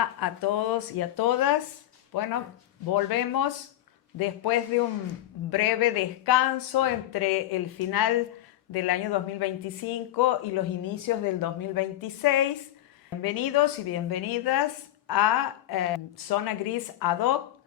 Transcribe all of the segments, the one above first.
Hola a todos y a todas. Bueno, volvemos después de un breve descanso entre el final del año 2025 y los inicios del 2026. Bienvenidos y bienvenidas a Zona Gris Ad Hoc,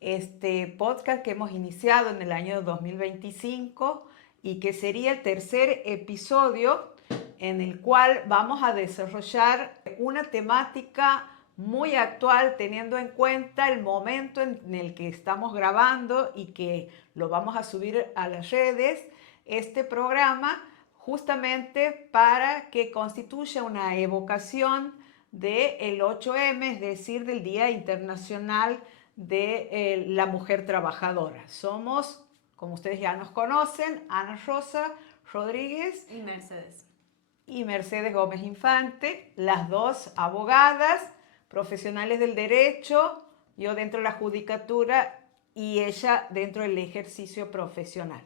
este podcast que hemos iniciado en el año 2025 y que sería el tercer episodio en el cual vamos a desarrollar una temática muy actual teniendo en cuenta el momento en el que estamos grabando y que lo vamos a subir a las redes, este programa justamente para que constituya una evocación del 8M, es decir, del Día Internacional de la Mujer Trabajadora. Somos, como ustedes ya nos conocen, Ana Rosa Rodríguez y Mercedes Gómez Infante, las dos abogadas, profesionales del derecho, yo dentro de la judicatura y ella dentro del ejercicio profesional.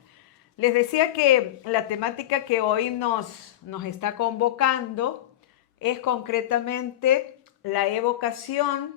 Les decía que la temática que hoy nos está convocando es concretamente la evocación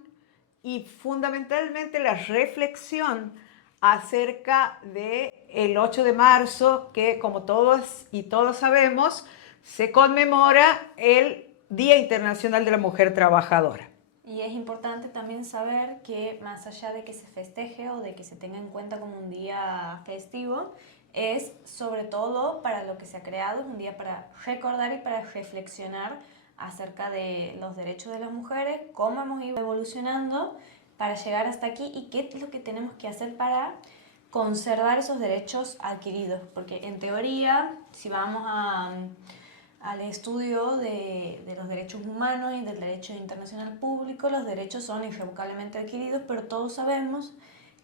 y fundamentalmente la reflexión acerca del 8 de marzo, que como todos y todos sabemos, se conmemora el Día Internacional de la Mujer Trabajadora. Y es importante también saber que más allá de que se festeje o de que se tenga en cuenta como un día festivo, es sobre todo para lo que se ha creado, es un día para recordar y para reflexionar acerca de los derechos de las mujeres, cómo hemos ido evolucionando para llegar hasta aquí y qué es lo que tenemos que hacer para conservar esos derechos adquiridos. Porque en teoría, si vamos al estudio de los derechos humanos y del derecho internacional público, los derechos son irrevocablemente adquiridos, pero todos sabemos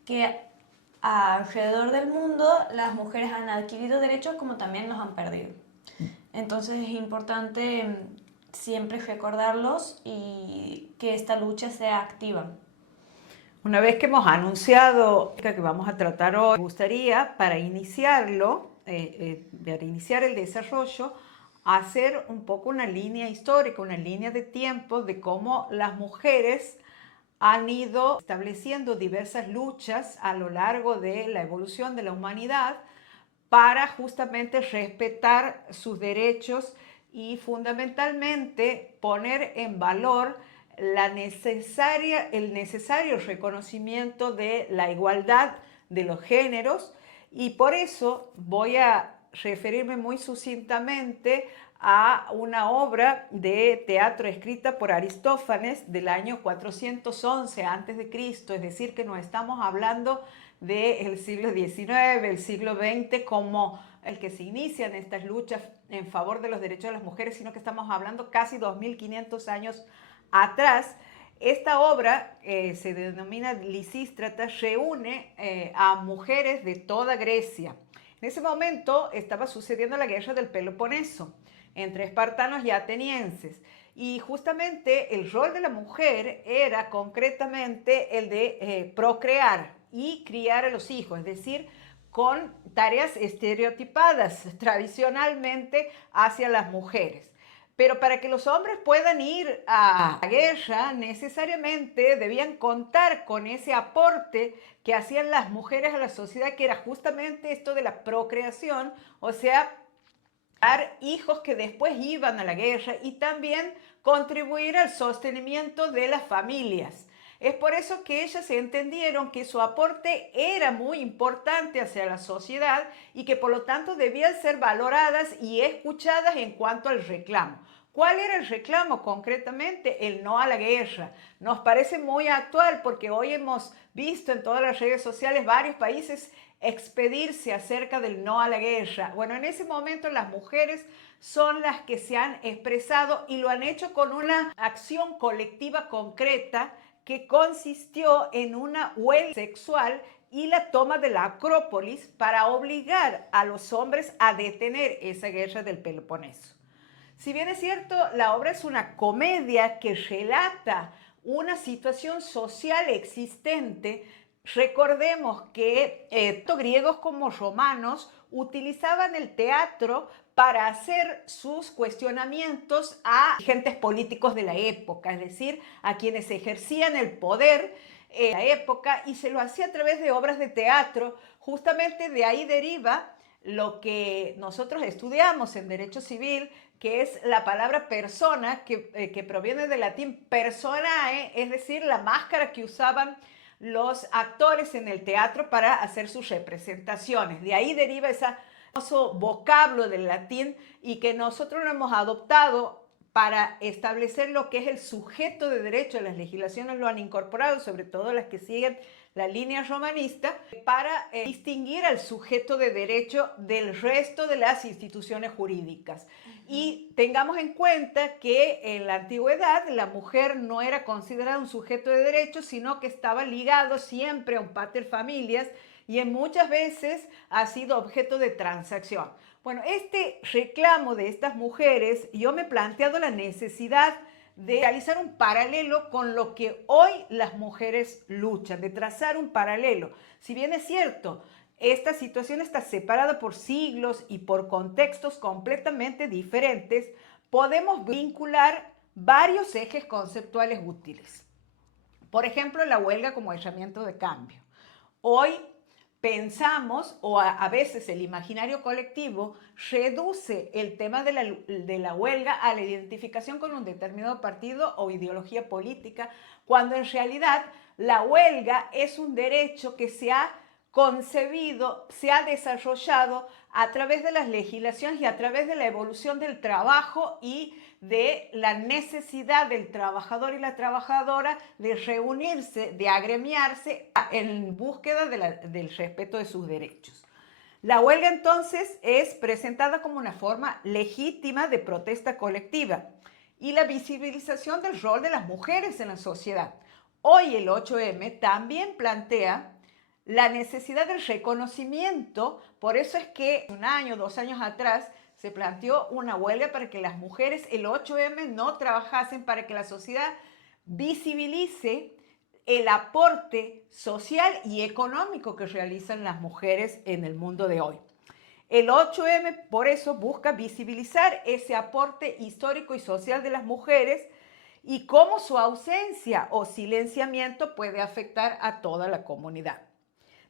que alrededor del mundo las mujeres han adquirido derechos como también los han perdido. Entonces es importante siempre recordarlos y que esta lucha sea activa. Una vez que hemos anunciado que vamos a tratar hoy, me gustaría, para iniciarlo, para iniciar el desarrollo, hacer un poco una línea histórica, una línea de tiempo de cómo las mujeres han ido estableciendo diversas luchas a lo largo de la evolución de la humanidad para justamente respetar sus derechos y fundamentalmente poner en valor el necesario reconocimiento de la igualdad de los géneros, y por eso voy a referirme muy sucintamente a una obra de teatro escrita por Aristófanes del año 411 a.C., es decir, que no estamos hablando del siglo XIX, el siglo XX, como el que se inician estas luchas en favor de los derechos de las mujeres, sino que estamos hablando casi 2500 años atrás. Esta obra se denomina Lisístrata, reúne a mujeres de toda Grecia. En ese momento estaba sucediendo la guerra del Peloponeso entre espartanos y atenienses, y justamente el rol de la mujer era concretamente el de procrear y criar a los hijos, es decir, con tareas estereotipadas tradicionalmente hacia las mujeres. Pero para que los hombres puedan ir a la guerra, necesariamente debían contar con ese aporte que hacían las mujeres a la sociedad, que era justamente esto de la procreación, o sea, dar hijos que después iban a la guerra y también contribuir al sostenimiento de las familias. Es por eso que ellas entendieron que su aporte era muy importante hacia la sociedad y que por lo tanto debían ser valoradas y escuchadas en cuanto al reclamo. ¿Cuál era el reclamo concretamente? El no a la guerra. Nos parece muy actual porque hoy hemos visto en todas las redes sociales varios países expedirse acerca del no a la guerra. Bueno, en ese momento las mujeres son las que se han expresado y lo han hecho con una acción colectiva concreta que consistió en una huelga sexual y la toma de la Acrópolis para obligar a los hombres a detener esa guerra del Peloponeso. Si bien es cierto, la obra es una comedia que relata una situación social existente, recordemos que tanto griegos como romanos utilizaban el teatro para hacer sus cuestionamientos a dirigentes políticos de la época, es decir, a quienes ejercían el poder en la época, y se lo hacía a través de obras de teatro. Justamente de ahí deriva lo que nosotros estudiamos en Derecho Civil, que es la palabra persona, que proviene del latín personae, es decir, la máscara que usaban los actores en el teatro para hacer sus representaciones. De ahí deriva ese famoso vocablo del latín, y que nosotros lo hemos adoptado para establecer lo que es el sujeto de derecho. Las legislaciones lo han incorporado, sobre todo las que siguen la línea romanista, para distinguir al sujeto de derecho del resto de las instituciones jurídicas. Y tengamos en cuenta que en la antigüedad la mujer no era considerada un sujeto de derecho, sino que estaba ligado siempre a un pater familias, y en muchas veces ha sido objeto de transacción. Bueno, este reclamo de estas mujeres, yo me he planteado la necesidad de realizar un paralelo con lo que hoy las mujeres luchan, de trazar un paralelo. Si bien es cierto, esta situación está separada por siglos y por contextos completamente diferentes, podemos vincular varios ejes conceptuales útiles. Por ejemplo, la huelga como herramienta de cambio. Hoy pensamos, o a veces el imaginario colectivo reduce el tema de la huelga a la identificación con un determinado partido o ideología política, cuando en realidad la huelga es un derecho que se ha concebido, se ha desarrollado a través de las legislaciones y a través de la evolución del trabajo y de la necesidad del trabajador y la trabajadora de reunirse, de agremiarse en búsqueda del respeto de sus derechos. La huelga entonces es presentada como una forma legítima de protesta colectiva y la visibilización del rol de las mujeres en la sociedad. Hoy el 8M también plantea la necesidad del reconocimiento. Por eso es que 1 año, 2 años atrás se planteó una huelga para que las mujeres el 8M no trabajasen, para que la sociedad visibilice el aporte social y económico que realizan las mujeres en el mundo de hoy. El 8M por eso busca visibilizar ese aporte histórico y social de las mujeres y cómo su ausencia o silenciamiento puede afectar a toda la comunidad.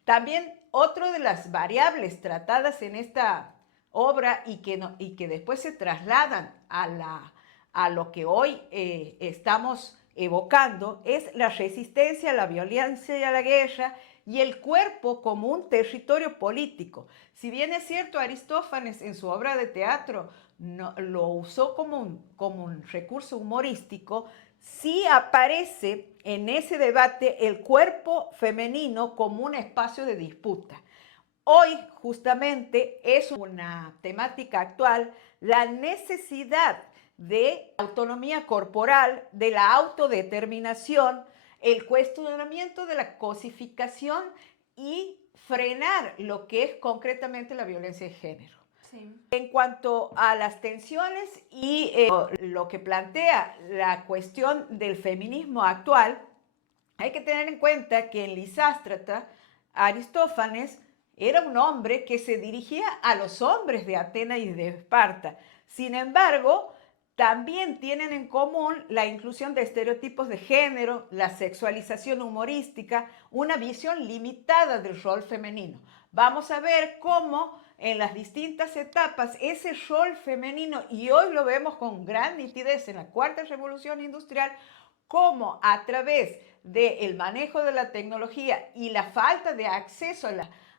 También otra de las variables tratadas en esta obra y que después se trasladan a lo que hoy estamos evocando es la resistencia a la violencia y a la guerra y el cuerpo como un territorio político. Si bien es cierto, Aristófanes en su obra de teatro lo usó como un recurso humorístico, sí aparece en ese debate el cuerpo femenino como un espacio de disputa. Hoy justamente es una temática actual la necesidad de autonomía corporal, de la autodeterminación, el cuestionamiento de la cosificación y frenar lo que es concretamente la violencia de género. Sí. En cuanto a las tensiones y lo que plantea la cuestión del feminismo actual, hay que tener en cuenta que en Lisístrata, Aristófanes era un hombre que se dirigía a los hombres de Atenas y de Esparta. Sin embargo, también tienen en común la inclusión de estereotipos de género, la sexualización humorística, una visión limitada del rol femenino. Vamos a ver cómo en las distintas etapas ese rol femenino, y hoy lo vemos con gran nitidez en la Cuarta Revolución Industrial, cómo a través del manejo de la tecnología y la falta de acceso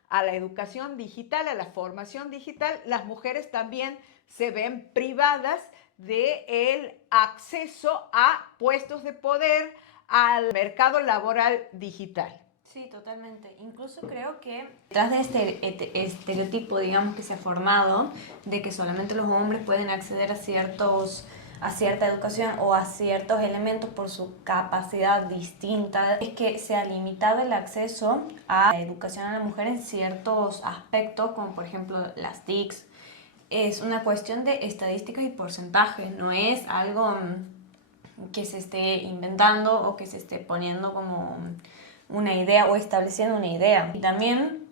a la educación digital, a la formación digital, las mujeres también se ven privadas del acceso a puestos de poder, al mercado laboral digital. Sí, totalmente. Incluso creo que detrás de este estereotipo, digamos, que se ha formado, de que solamente los hombres pueden acceder a cierta educación o a ciertos elementos por su capacidad distinta, es que se ha limitado el acceso a la educación a la mujer en ciertos aspectos, como por ejemplo las TICs. Es una cuestión de estadísticas y porcentajes, no es algo que se esté inventando o que se esté poniendo como una idea o estableciendo una idea. Y también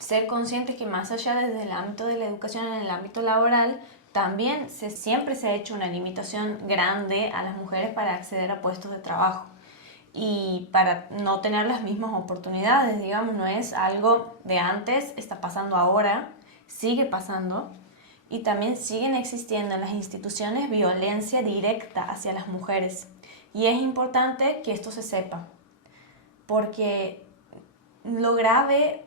ser conscientes que más allá desde el ámbito de la educación, en el ámbito laboral, también siempre se ha hecho una limitación grande a las mujeres para acceder a puestos de trabajo y para no tener las mismas oportunidades, digamos, no es algo de antes, está pasando ahora, sigue pasando, y también siguen existiendo en las instituciones violencia directa hacia las mujeres. Y es importante que esto se sepa, porque lo grave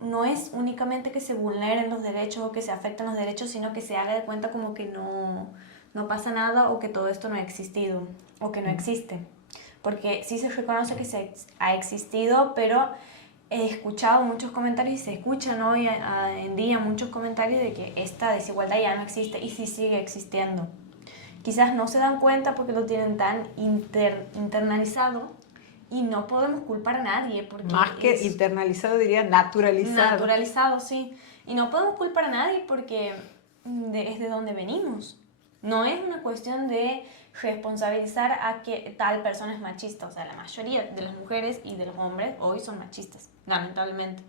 no es únicamente que se vulneren los derechos o que se afecten los derechos, sino que se haga de cuenta como que no pasa nada o que todo esto no ha existido o que no existe. Porque sí se reconoce que ha existido, pero he escuchado muchos comentarios y se escuchan hoy en día muchos comentarios de que esta desigualdad ya no existe y sí sigue existiendo. Quizás no se dan cuenta porque lo tienen tan internalizado y no podemos culpar a nadie. Porque más que internalizado diría naturalizado. Naturalizado, sí. Y no podemos culpar a nadie porque es de donde venimos. No es una cuestión de responsabilizar a que tal persona es machista. O sea, la mayoría de las mujeres y de los hombres hoy son machistas, lamentablemente.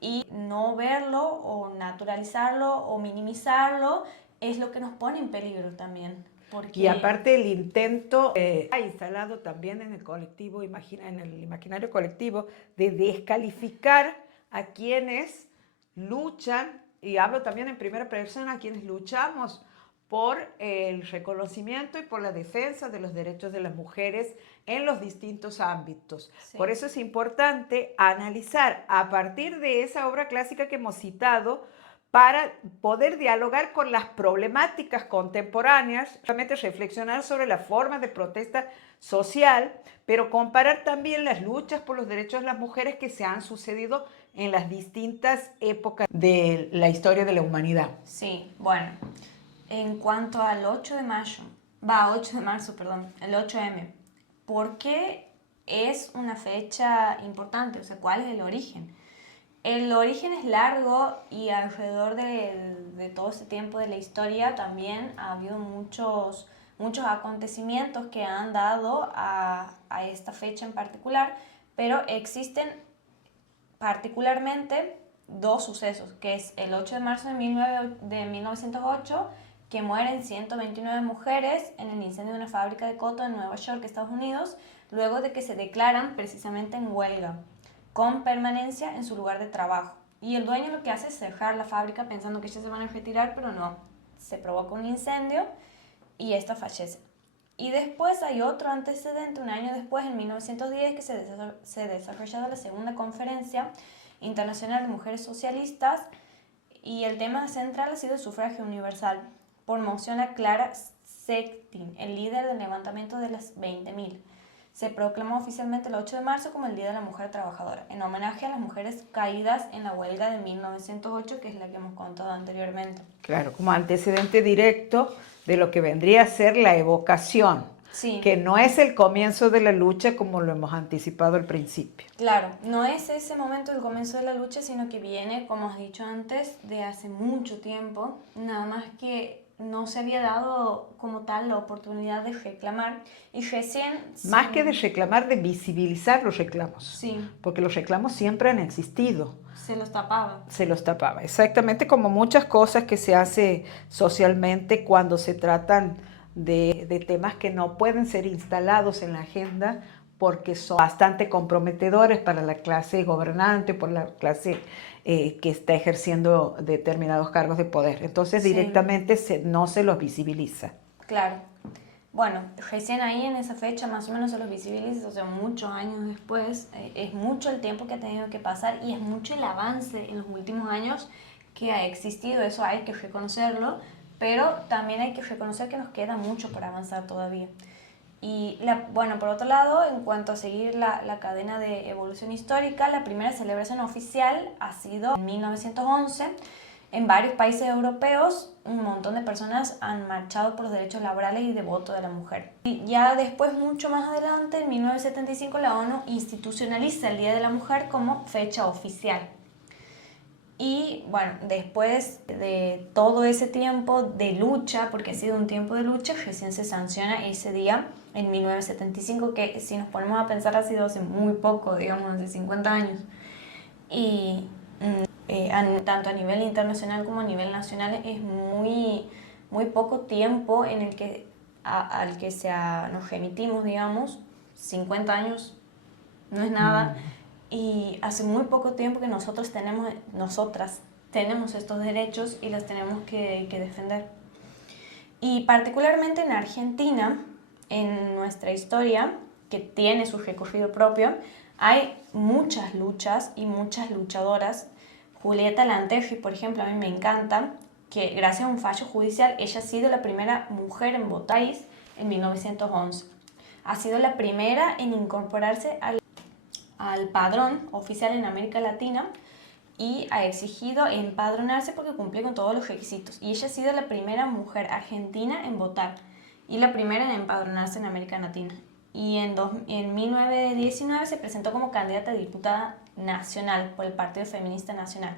Y no verlo o naturalizarlo o minimizarlo es lo que nos pone en peligro también. Porque... Y aparte el intento ha instalado también en el colectivo, en el imaginario colectivo, de descalificar a quienes luchan, y hablo también en primera persona, a quienes luchamos por el reconocimiento y por la defensa de los derechos de las mujeres en los distintos ámbitos. Sí. Por eso es importante analizar a partir de esa obra clásica que hemos citado, para poder dialogar con las problemáticas contemporáneas, realmente reflexionar sobre la forma de protesta social, pero comparar también las luchas por los derechos de las mujeres que se han sucedido en las distintas épocas de la historia de la humanidad. Sí, bueno, en cuanto al 8 de marzo, el 8M, ¿por qué es una fecha importante? O sea, ¿cuál es el origen? El origen es largo y alrededor de todo este tiempo de la historia también ha habido muchos acontecimientos que han dado a esta fecha en particular, pero existen particularmente dos sucesos, que es el 8 de marzo de 1908, que mueren 129 mujeres en el incendio de una fábrica de coto en Nueva York, Estados Unidos, luego de que se declaran precisamente en huelga, con permanencia en su lugar de trabajo. Y el dueño lo que hace es cerrar la fábrica pensando que ellas se van a retirar, pero no. Se provoca un incendio y esta fallece. Y después hay otro antecedente, un año después, en 1910, que se desarrollaba la segunda conferencia internacional de mujeres socialistas y el tema central ha sido el sufragio universal, por moción a Clara Zetkin, el líder del levantamiento de las 20.000. Se proclamó oficialmente el 8 de marzo como el Día de la Mujer Trabajadora, en homenaje a las mujeres caídas en la huelga de 1908, que es la que hemos contado anteriormente. Claro, como antecedente directo de lo que vendría a ser la evocación, sí, que no es el comienzo de la lucha como lo hemos anticipado al principio. Claro, no es ese momento el comienzo de la lucha, sino que viene, como has dicho antes, de hace mucho tiempo, nada más que no se había dado como tal la oportunidad de reclamar y recién... Más que de reclamar, de visibilizar los reclamos. Sí. Porque los reclamos siempre han existido. Se los tapaba. Se los tapaba, exactamente como muchas cosas que se hace socialmente cuando se tratan de temas que no pueden ser instalados en la agenda porque son bastante comprometedores para la clase gobernante, por la clase que está ejerciendo determinados cargos de poder. Entonces directamente no se los visibiliza. Claro. Bueno, recién ahí en esa fecha más o menos se los visibiliza, o sea, muchos años después. Es mucho el tiempo que ha tenido que pasar y es mucho el avance en los últimos años que ha existido, eso hay que reconocerlo, pero también hay que reconocer que nos queda mucho por avanzar todavía. Y bueno, por otro lado, en cuanto a seguir la cadena de evolución histórica, la primera celebración oficial ha sido en 1911. En varios países europeos, un montón de personas han marchado por los derechos laborales y de voto de la mujer. Y ya después, mucho más adelante, en 1975, la ONU institucionaliza el Día de la Mujer como fecha oficial. Y bueno, después de todo ese tiempo de lucha, porque ha sido un tiempo de lucha, recién se sanciona ese día en 1975, que si nos ponemos a pensar ha sido hace muy poco, digamos, hace 50 años. Y tanto a nivel internacional como a nivel nacional, es muy poco tiempo en el que, al que nos remitimos, digamos. 50 años no es nada. Y hace muy poco tiempo que nosotras tenemos estos derechos y los tenemos que defender. Y particularmente en Argentina, en nuestra historia, que tiene su recorrido propio, hay muchas luchas y muchas luchadoras. Julieta Lantegui, por ejemplo, a mí me encanta, que gracias a un fallo judicial, ella ha sido la primera mujer en votar en 1911. Ha sido la primera en incorporarse al padrón oficial en América Latina y ha exigido empadronarse porque cumple con todos los requisitos. Y ella ha sido la primera mujer argentina en votar y la primera en empadronarse en América Latina. Y en 1919 se presentó como candidata a diputada nacional por el Partido Feminista Nacional.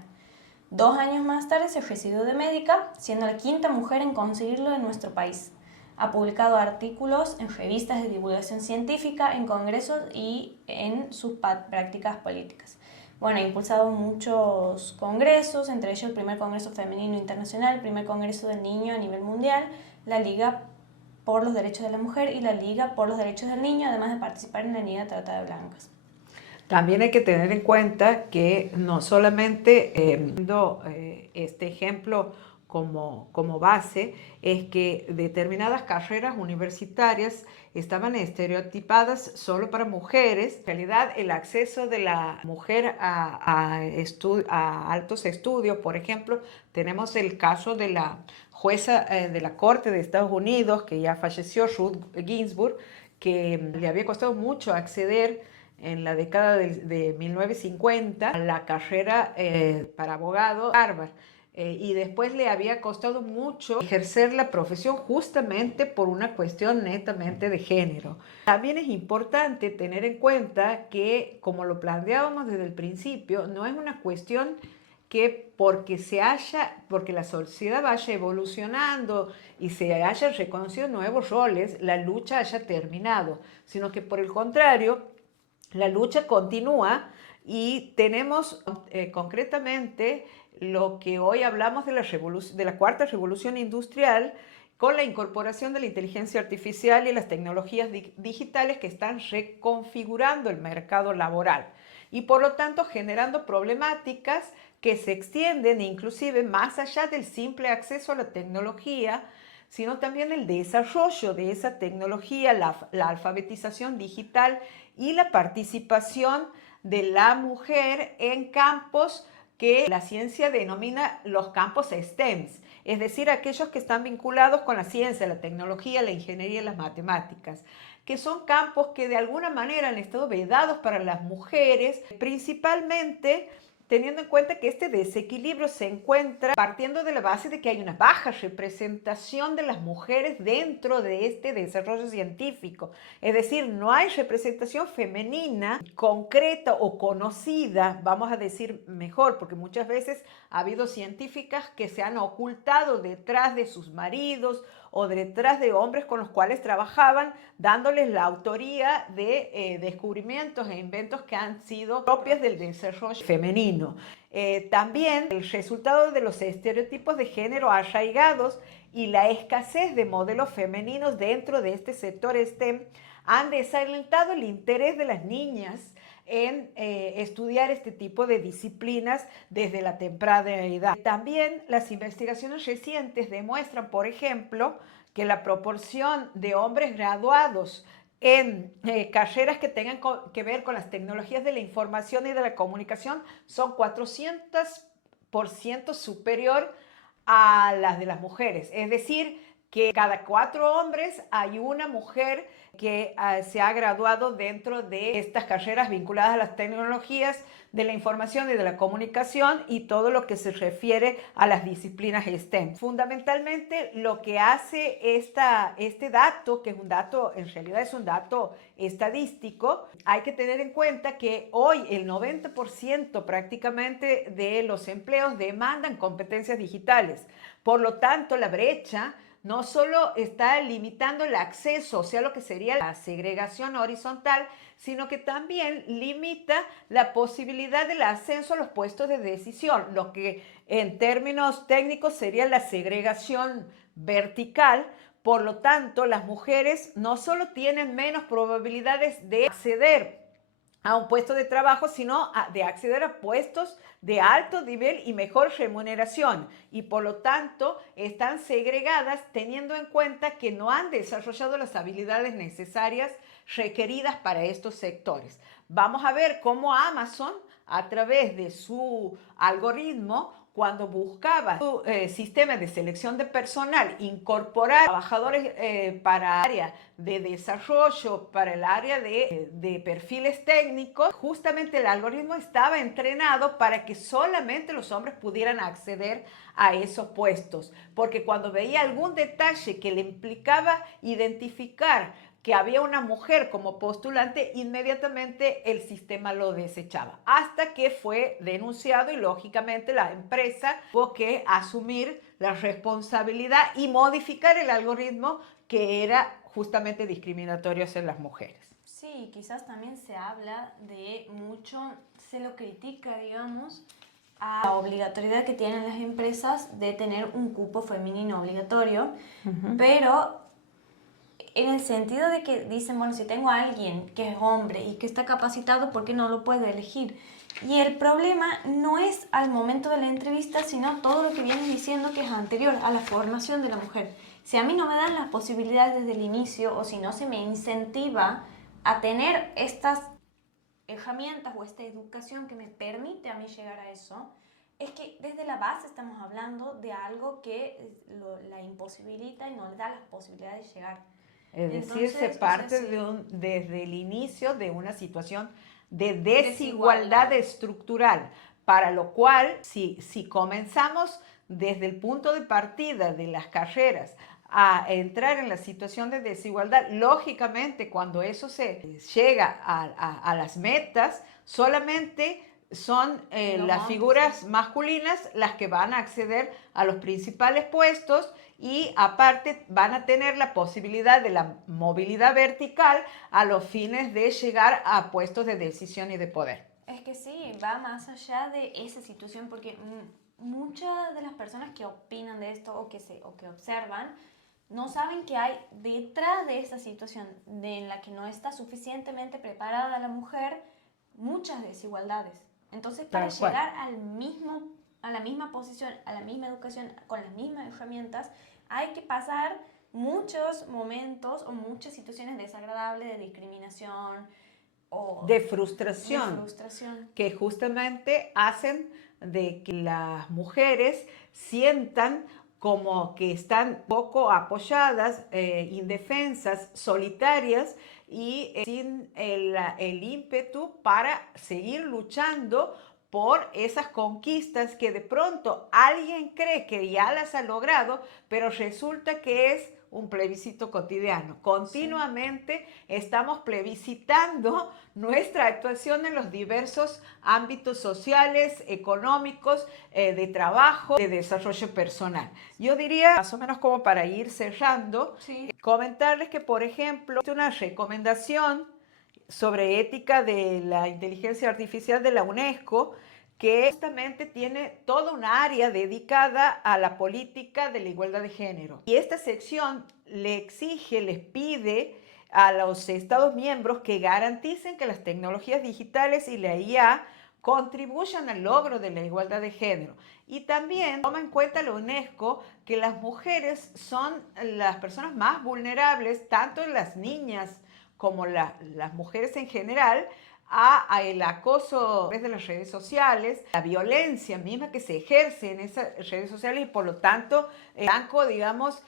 2 años más tarde se recibió de médica, siendo la 5ª mujer en conseguirlo en nuestro país. Ha publicado artículos en revistas de divulgación científica, en congresos y en sus prácticas políticas. Bueno, ha impulsado muchos congresos, entre ellos el primer Congreso Femenino Internacional, el primer Congreso del Niño a nivel mundial, la Liga por los Derechos de la Mujer y la Liga por los Derechos del Niño, además de participar en la Liga de Trata de Blancas. También hay que tener en cuenta que no solamente, este ejemplo como base, es que determinadas carreras universitarias estaban estereotipadas solo para mujeres. En realidad, el acceso de la mujer a altos estudios, por ejemplo, tenemos el caso de la jueza de la Corte de Estados Unidos, que ya falleció, Ruth Ginsburg, que le había costado mucho acceder en la década de 1950 a la carrera para abogado Harvard. Y después le había costado mucho ejercer la profesión justamente por una cuestión netamente de género. También es importante tener en cuenta que, como lo planteábamos desde el principio, no es una cuestión que porque la sociedad vaya evolucionando y se hayan reconocido nuevos roles, la lucha haya terminado, sino que por el contrario, la lucha continúa y tenemos concretamente lo que hoy hablamos de la cuarta revolución industrial, con la incorporación de la inteligencia artificial y las tecnologías digitales que están reconfigurando el mercado laboral y por lo tanto generando problemáticas que se extienden inclusive más allá del simple acceso a la tecnología, sino también el desarrollo de esa tecnología, la alfabetización digital y la participación de la mujer en campos que la ciencia denomina los campos STEMs, es decir, aquellos que están vinculados con la ciencia, la tecnología, la ingeniería y las matemáticas, que son campos que de alguna manera han estado vedados para las mujeres, principalmente teniendo en cuenta que este desequilibrio se encuentra partiendo de la base de que hay una baja representación de las mujeres dentro de este desarrollo científico. Es decir, no hay representación femenina concreta o conocida, vamos a decir mejor, porque muchas veces ha habido científicas que se han ocultado detrás de sus maridos o detrás de hombres con los cuales trabajaban, dándoles la autoría de descubrimientos e inventos que han sido propios del desarrollo femenino. También el resultado de los estereotipos de género arraigados y la escasez de modelos femeninos dentro de este sector STEM han desalentado el interés de las niñas en estudiar este tipo de disciplinas desde la temprana edad. También las investigaciones recientes demuestran, por ejemplo, que la proporción de hombres graduados en carreras que tengan que ver con las tecnologías de la información y de la comunicación son 400% superior a las de las mujeres. Es decir, que cada 4 hombres hay una mujer que se ha graduado dentro de estas carreras vinculadas a las tecnologías de la información y de la comunicación y todo lo que se refiere a las disciplinas STEM. Fundamentalmente lo que hace este dato, que es un dato, en realidad es un dato estadístico, hay que tener en cuenta que hoy el 90% prácticamente de los empleos demandan competencias digitales. Por lo tanto, la brecha no solo está limitando el acceso, o sea, lo que sería la segregación horizontal, sino que también limita la posibilidad del ascenso a los puestos de decisión, lo que en términos técnicos sería la segregación vertical. Por lo tanto, las mujeres no solo tienen menos probabilidades de acceder a un puesto de trabajo, sino de acceder a puestos de alto nivel y mejor remuneración. Y por lo tanto, están segregadas teniendo en cuenta que no han desarrollado las habilidades necesarias requeridas para estos sectores. Vamos a ver cómo Amazon, a través de su algoritmo, cuando buscaba su sistema de selección de personal, incorporar trabajadores para el área de desarrollo, para el área de perfiles técnicos, justamente el algoritmo estaba entrenado para que solamente los hombres pudieran acceder a esos puestos, porque cuando veía algún detalle que le implicaba identificar que había una mujer como postulante, inmediatamente el sistema lo desechaba, hasta que fue denunciado y lógicamente la empresa tuvo que asumir la responsabilidad y modificar el algoritmo que era justamente discriminatorio hacia las mujeres. Sí, quizás también se habla de mucho, se lo critica, digamos, a la obligatoriedad que tienen las empresas de tener un cupo femenino obligatorio, pero en el sentido de que dicen, bueno, si tengo a alguien que es hombre y que está capacitado, ¿por qué no lo puede elegir? Y el problema no es al momento de la entrevista, sino todo lo que vienes diciendo que es anterior a la formación de la mujer. Si a mí no me dan las posibilidades desde el inicio o si no se me incentiva a tener estas herramientas o esta educación que me permite a mí llegar a eso, es que desde la base estamos hablando de algo que la imposibilita y no le da las posibilidades de llegar. Es decir, se parte desde el inicio de una situación de desigualdad estructural, para lo cual, si comenzamos desde el punto de partida de las carreras a entrar en la situación de desigualdad, lógicamente cuando eso se llega a las metas, solamente son las figuras masculinas las que van a acceder a los principales puestos y aparte van a tener la posibilidad de la movilidad vertical a los fines de llegar a puestos de decisión y de poder. Es que sí, va más allá de esa situación porque muchas de las personas que opinan de esto o que observan no saben que hay detrás de esa situación en la que no está suficientemente preparada la mujer muchas desigualdades. Entonces, para llegar a la misma posición, a la misma educación, con las mismas herramientas, hay que pasar muchos momentos o muchas situaciones desagradables de discriminación o de frustración, que justamente hacen de que las mujeres sientan como que están poco apoyadas, indefensas, solitarias y sin el ímpetu para seguir luchando por esas conquistas que de pronto alguien cree que ya las ha logrado, pero resulta que es un plebiscito cotidiano. Continuamente estamos plebiscitando nuestra actuación en los diversos ámbitos sociales, económicos, de trabajo, de desarrollo personal. Yo diría, más o menos como para ir cerrando, comentarles que, por ejemplo, hay una recomendación sobre ética de la inteligencia artificial de la UNESCO, que justamente tiene toda un área dedicada a la política de la igualdad de género. Y esta sección les pide a los Estados miembros que garanticen que las tecnologías digitales y la IA contribuyan al logro de la igualdad de género. Y también toma en cuenta la UNESCO que las mujeres son las personas más vulnerables, tanto las niñas como las mujeres en general, a el acoso a través de las redes sociales, la violencia misma que se ejerce en esas redes sociales y por lo tanto el blanco, digamos,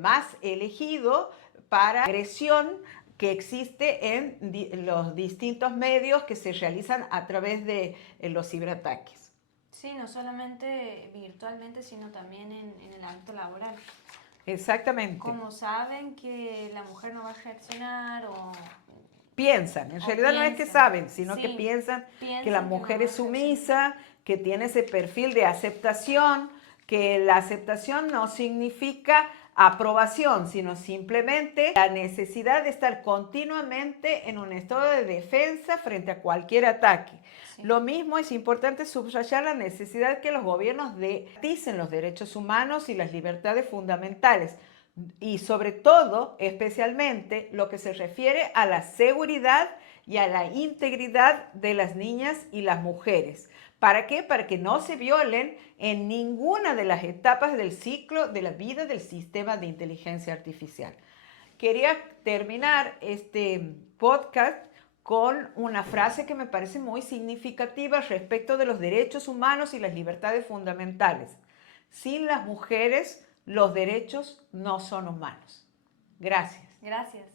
más elegido para agresión que existe en los distintos medios que se realizan a través de los ciberataques. Sí, no solamente virtualmente, sino también en el ámbito laboral. Exactamente. Como saben que la mujer no va a reaccionar o piensan, en realidad no es que saben, sino que piensan que la mujer es sumisa, que tiene ese perfil de aceptación, que la aceptación no significa aprobación, sino simplemente la necesidad de estar continuamente en un estado de defensa frente a cualquier ataque. Sí. Lo mismo es importante subrayar la necesidad que los gobiernos garanticen los derechos humanos y las libertades fundamentales, y sobre todo, especialmente, lo que se refiere a la seguridad y a la integridad de las niñas y las mujeres. ¿Para qué? Para que no se violen en ninguna de las etapas del ciclo de la vida del sistema de inteligencia artificial. Quería terminar este podcast con una frase que me parece muy significativa respecto de los derechos humanos y las libertades fundamentales. Sin las mujeres, los derechos no son humanos. Gracias. Gracias.